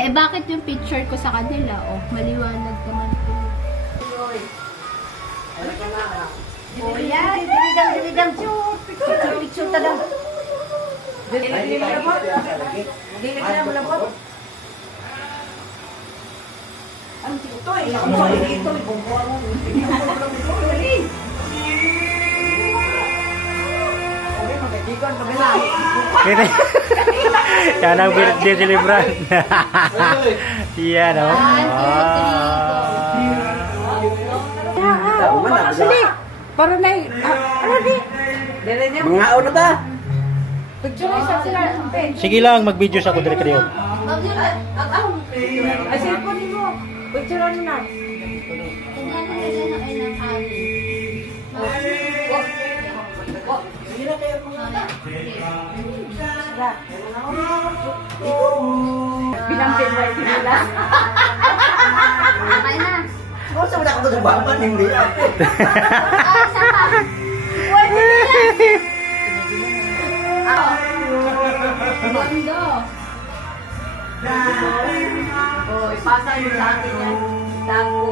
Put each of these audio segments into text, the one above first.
Eh, bakit yung picture ko sa kanila? Oh, maliwanag naman po. Oh, yan. Dili-dang. Picture ta daw. Dili ka malabot. Ang ito eh. Ito eh. Bumbuan mo. Yan ang birthday celebran. Iya no. Actually, para na ano di? Mga ano ta? Picture sa sila. Sige lang, mag-video sa ako dire kayo. Ay, cellphone mo. Picture ano na? Binampin ba ito nila? Okay na. Kung saan mo na baban, hindi yan. Isa pa. Pwede na yan. Bondo. Oh, ipasa mo sa akin yan. Tago.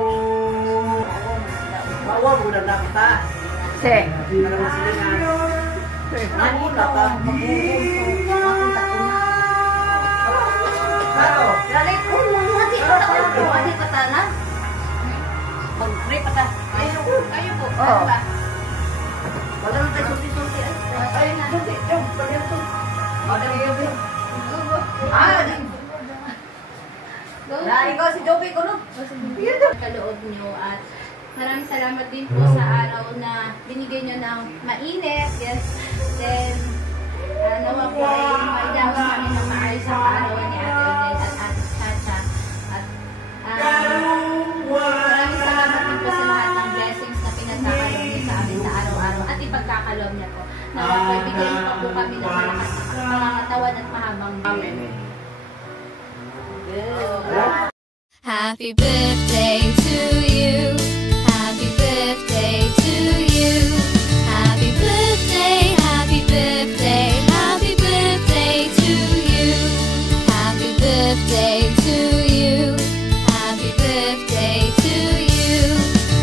Bawal mo na nakita. Se. Para masilingan. Ano na ka? Claro. Lalay ko lang. Mati ko na ko. Ani patana. Mag-pray pa ta. Kayo po. Oh. Ano ba? Wala nang tayo sulti-sulti. Ay, sulti. Jom, pagyan ito. Ikaw si Joby ko, no? Kaloob nyo at maraming salamat din po sa araw na binigay nyo ng mainit. Yes. Then, nawa po ay maidawas namin ng maayos ang kaarawan ni Ate Odette at Ate Chacha. At maraming salamat din po sa lahat ng blessings na pinagkakalob niyo sa amin sa araw-araw at ipagkakalob niya po. Nawa po ay bigyan pa po kami ng malakas na pangangatawan at mahabang buhay. Happy birthday to you. Happy birthday to you. Happy birthday, happy birthday, happy birthday to you. Happy birthday to you. Happy birthday to you.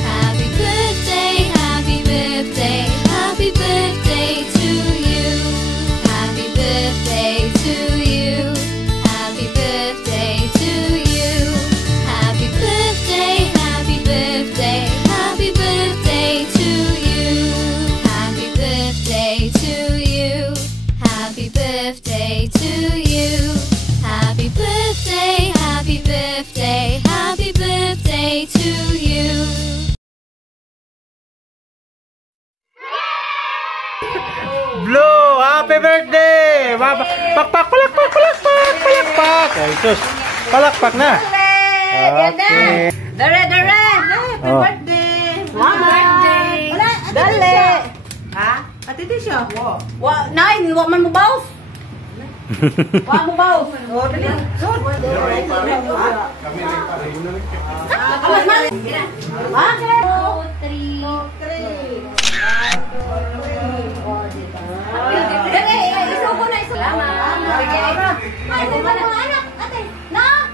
Happy birthday, happy birthday, happy birthday to you. Happy birthday to you. Happy birthday to you. Happy birthday, happy birthday, happy birthday to you. Happy birthday to you. Happy birthday to you. Happy birthday, happy birthday, happy birthday to you. Blue, happy birthday! Pakpak, palakpak! Ay, sus, palakpak na. Okay. Dare! Happy Oh. birthday! Birthday! Dale! Ha? Ate Tisha? Nine! Wa man mo baw? Wa mo baw? Oh, dali. Sud! Ha? 2, 3. Dali! Isuko na! Salamat! Ay, di ba mga anak? Ate, na?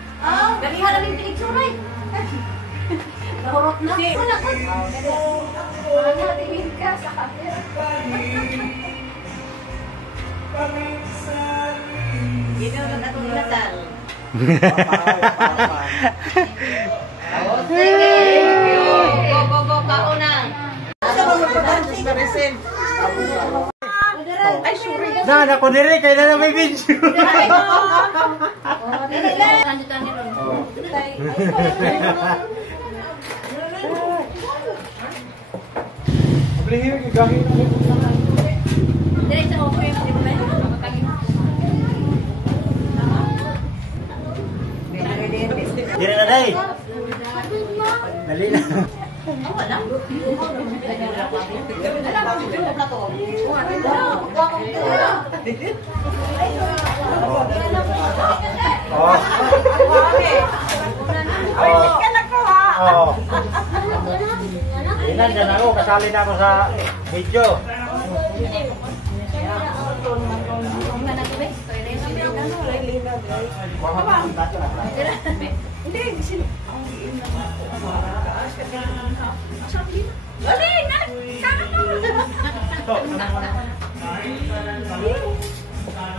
Dali halaming pinicturay! Nahurot na! Wala ko. Tingin ka sa camera. Gino na atong inasal. Go, kaunang! Asa ba magpabantos na resin? Ay, sure. Saan ako dire? Kaya na may video. Lanjutan niyo ron. Dire sa offer yung di ba ba? Makakagin. Dire na day. Dali na. Oh. Inan dyan ako, kasali na ako sa video. Galing! Sana mo!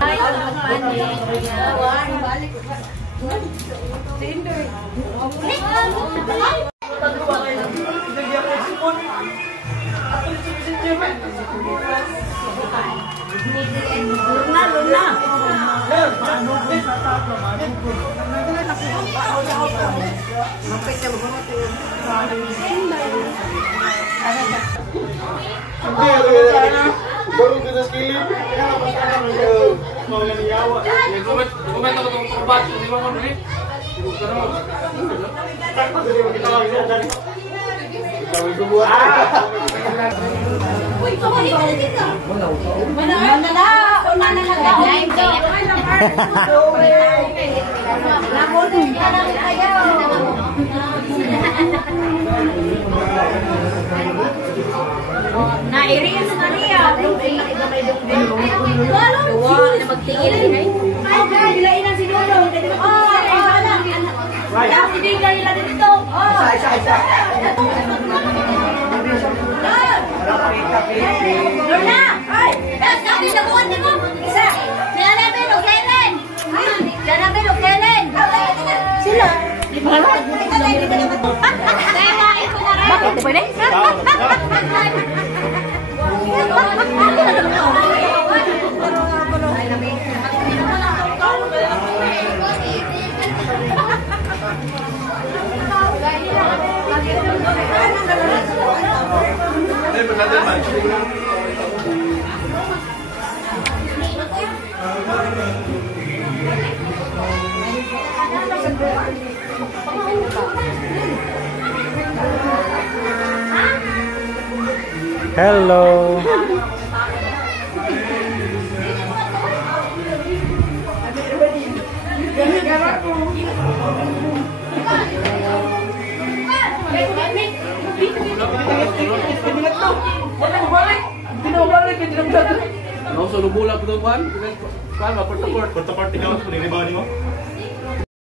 Ay, balik. Luna! Baru kita skilling. Mau yang nyawa. Komen ako tong pagbat di mo ni. Uy, kumain dito! Una na Nairiyan sa kaniya. Duwa na magtingin din ay. Ay, bilain ang sinulong. Tapos ibigay nila dito. Isa. Luna! Ay! Sabi na buwan din mo. Isa. Janabel o Kellen. Janabel o Kellen. Sila. Bakit? Di ba rin? Hello. Ano sa lubula po ito, Juan? Kuan, maport-port. Porta-porta ka, nilibani mo?